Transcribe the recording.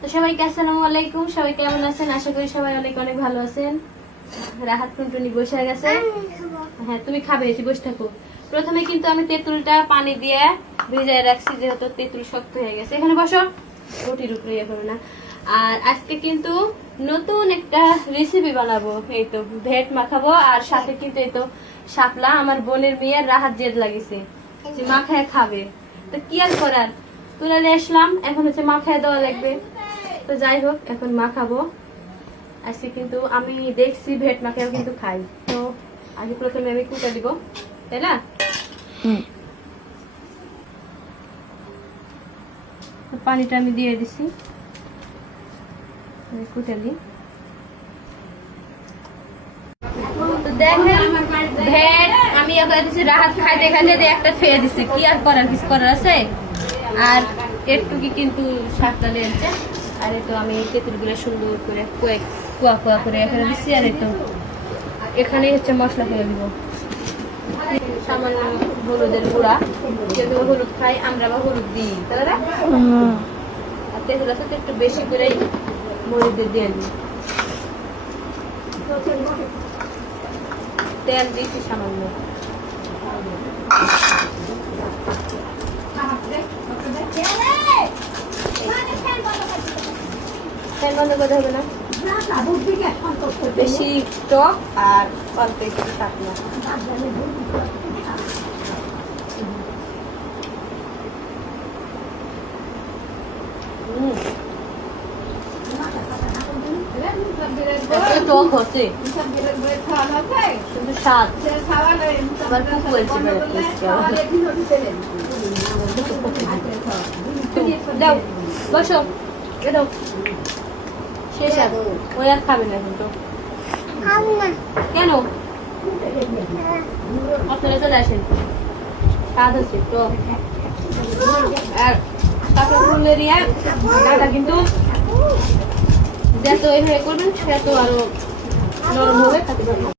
তো সবাইকে আসসালামু আলাইকুম। সবাই কেমন আছেন? আশা করি সবাই অনেক অনেক ভালো আছেন। রাহাত টুনটুনি বসে গেছে। হ্যাঁ, তুমি খাবে, এসে বসে থাকো। প্রথমে কিন্তু আমি তেঁতুলটা পানি দিয়ে ভিজায় রাখছি, যেহেতু তেঁতুল শক্ত হয়ে গেছে। এখানে বসো, রুটির উপরে ইয়ে করো না। আর আজকে কিন্তু নতুন একটা রেসিপি বানাবো। এই তো ভেট মাখাবো, আর সাথে কিন্তু এই তো শাপলা, আমার বোনের মেয়ের রাহাত জেদ লাগিছে যে মাখায় খাবে। তো কি আর করার, তুলে আসলাম, এখন হচ্ছে মাখায় দেওয়া লাগবে। তো যাই হোক, এখন মাখাবো। আজকে কিন্তু আমি দেখছি ভেট মাখাও কিন্তু খাই। তো আগে প্রথমে আমি কুটা দিব, তাই না? পানিটা আমি দিয়ে দিছি, কুটে দিই। তো দেখেন ভেট আমি রাহাত খাইতে খাইতে একটা খেয়ে দিছি। কি আর করার, কিছু করার আছে? আর একটুকি কিন্তু শাকটা লেগেছে। আর এই তো আমি তেঁতুলগুলো সুন্দর করে কুয়া কুয়া করে এখানে দিচ্ছি। আর এই তো এখানে হচ্ছে মশলা ফেলে দিব, সামান্য হলুদের গুঁড়া, যেহেতু হলুদ খাই আমরা, বা হলুদ দিই, তাই না? আর তেঁতুল আছে তো একটু বেশি করে মরিচ দিয়ে দিই। তেল দিয়েছি সামান্য। তেল বন্ধ করতে হবে না, বেশি টক আর অল্প একটু শাকলা। টক হচ্ছে কিন্তু স্বাদ আবার খুব বলছে। যাও বসো, এটাও শেষ। ওই আর খাবে না কিন্তু। কেন আপনারা চলে আসেন, স্বাদ হচ্ছে তো। আর তারপর ফুলের ডাটা কিন্তু যত এইভাবে করবেন, সে তো আরো নরম হবে, খেতে পারবেন।